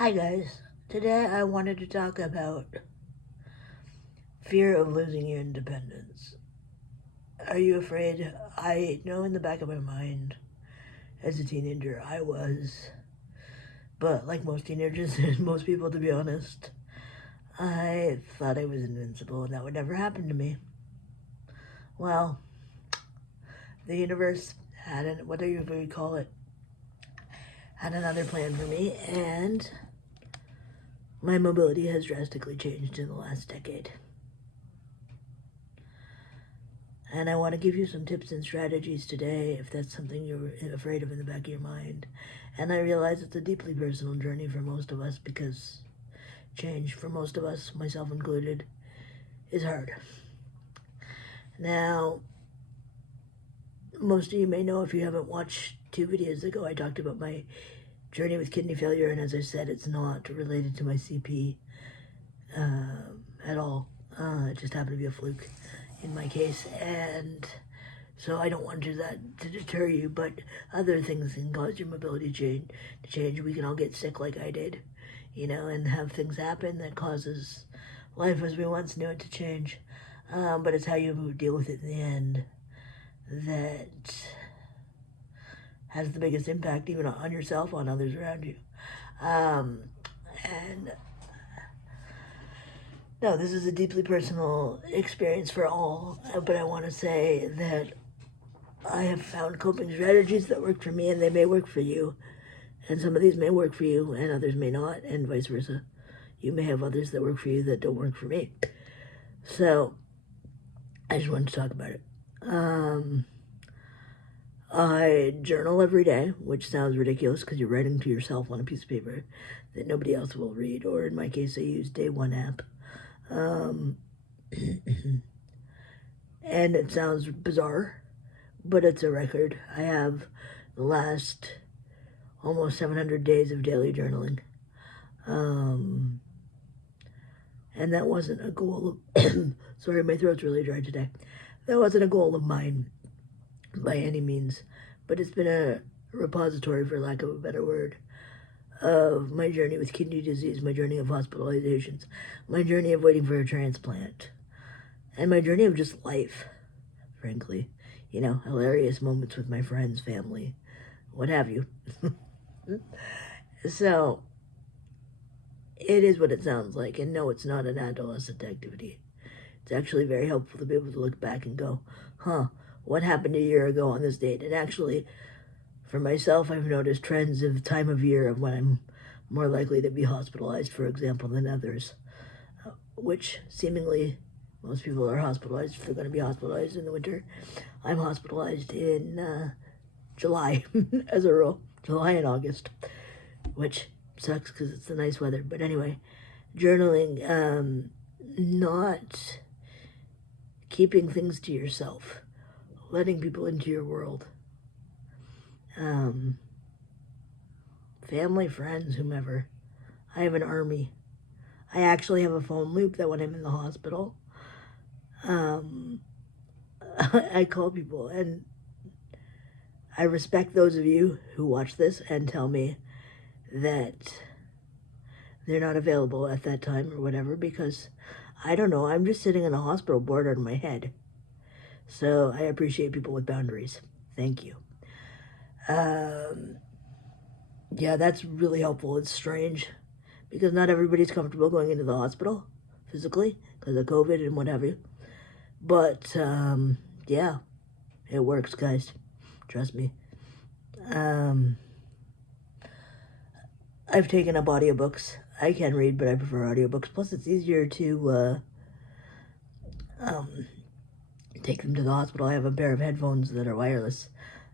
Hi guys, today I wanted to talk about fear of losing your independence. Are you afraid? I know in the back of my mind, as a teenager, I was, but like most teenagers and most people to be honest, I thought I was invincible and that would never happen to me. Well, the universe had whatever you would call it, had another plan for me, and my mobility has drastically changed in the last decade. And I want to give you some tips and strategies today if that's something you're afraid of in the back of your mind. And I realize it's a deeply personal journey for most of us because change for most of us, myself included, is hard. Now, most of you may know if you haven't watched 2 videos ago, I talked about my journey with kidney failure, and as I said, it's not related to my CP at all. It just happened to be a fluke in my case, and so I don't want that to deter you, but other things can cause your mobility to change. We can all get sick like I did, and have things happen that causes life as we once knew it to change. But it's how you deal with it in the end that has the biggest impact, even on yourself, on others around you. And no, this is a deeply personal experience for all, but I want to say that I have found coping strategies that work for me, and they may work for you. And some of these may work for you, and others may not, and vice versa. You may have others that work for you that don't work for me. So, I just wanted to talk about it. I journal every day, which sounds ridiculous because you're writing to yourself on a piece of paper that nobody else will read, or in my case, I use Day One app. And it sounds bizarre, but it's a record. I have the last almost 700 days of daily journaling. And that wasn't a goal of, sorry, my throat's really dry today. That wasn't a goal of mine by any means, but it's been a repository, for lack of a better word, of my journey with kidney disease, my journey of hospitalizations, my journey of waiting for a transplant, and my journey of just life, frankly. Hilarious moments with my friends, family, what have you. So, it is what it sounds like, and no, it's not an adolescent activity. It's actually very helpful to be able to look back and go, what happened a year ago on this date? And actually, for myself, I've noticed trends of time of year of when I'm more likely to be hospitalized, for example, than others, which seemingly most people are hospitalized if they're going to be hospitalized in the winter. I'm hospitalized in July, as a rule, July and August, which sucks because it's the nice weather. But anyway, journaling, not keeping things to yourself, letting people into your world, family, friends, whomever. I have an army. I actually have a phone loop that when I'm in the hospital, I call people, and I respect those of you who watch this and tell me that they're not available at that time or whatever, because I don't know, I'm just sitting in a hospital board on my head. So I appreciate people with boundaries. Thank you. Yeah, that's really helpful. It's strange because not everybody's comfortable going into the hospital physically because of COVID and what have you. But yeah, it works, guys. Trust me. I've taken up audiobooks. I can read, but I prefer audiobooks. Plus, it's easier to take them to the hospital. I have a pair of headphones that are wireless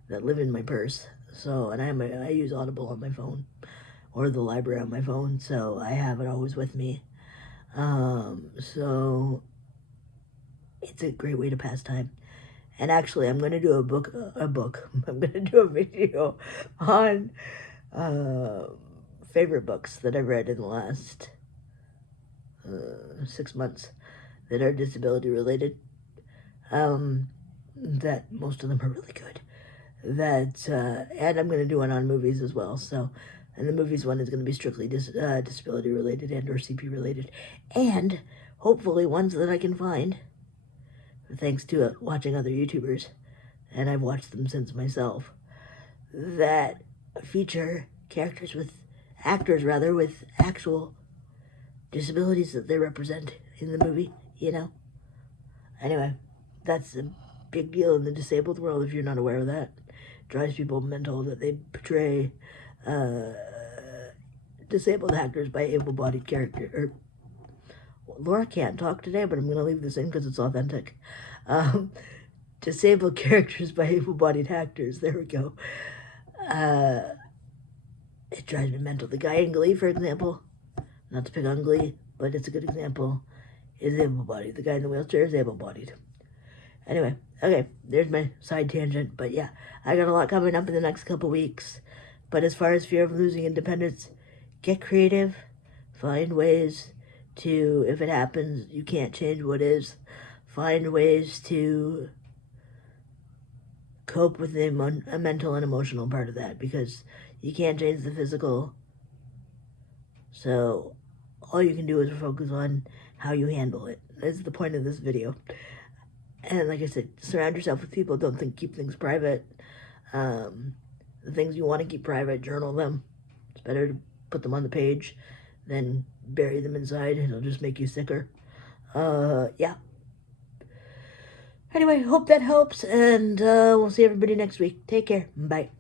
that live in my purse. So, and I use Audible on my phone or the library on my phone, so I have it always with me. So it's a great way to pass time. And actually, I'm going to do a book. I'm going to do a video on favorite books that I've read in the last 6 months that are disability related. That most of them are really good. And I'm going to do one on movies as well. So And the movies one is going to be strictly disability related and or CP related. And hopefully ones that I can find, thanks to watching other YouTubers, and I've watched them since myself, that feature characters with, actors rather, with actual disabilities that they represent in the movie, you know? Anyway, that's a big deal in the disabled world if you're not aware of that. It drives people mental that they portray disabled actors by able-bodied character. Laura can't talk today, but I'm going to leave this in because it's authentic. Disabled characters by able-bodied actors. There we go. It drives me mental. The guy in Glee, for example, not to pick on Glee, but it's a good example, is able-bodied. The guy in the wheelchair is able-bodied. Anyway, okay, there's my side tangent. But yeah, I got a lot coming up in the next couple weeks. But as far as fear of losing independence, get creative. Find ways to, if it happens, you can't change what is, find ways to cope with the mental and emotional part of that, because you can't change the physical. So all you can do is focus on how you handle it. That's the point of this video. And like I said, surround yourself with people. Don't keep things private. The things you want to keep private, journal them. It's better to put them on the page than bury them inside. It'll just make you sicker. Yeah. Anyway, hope that helps, and we'll see everybody next week. Take care. Bye.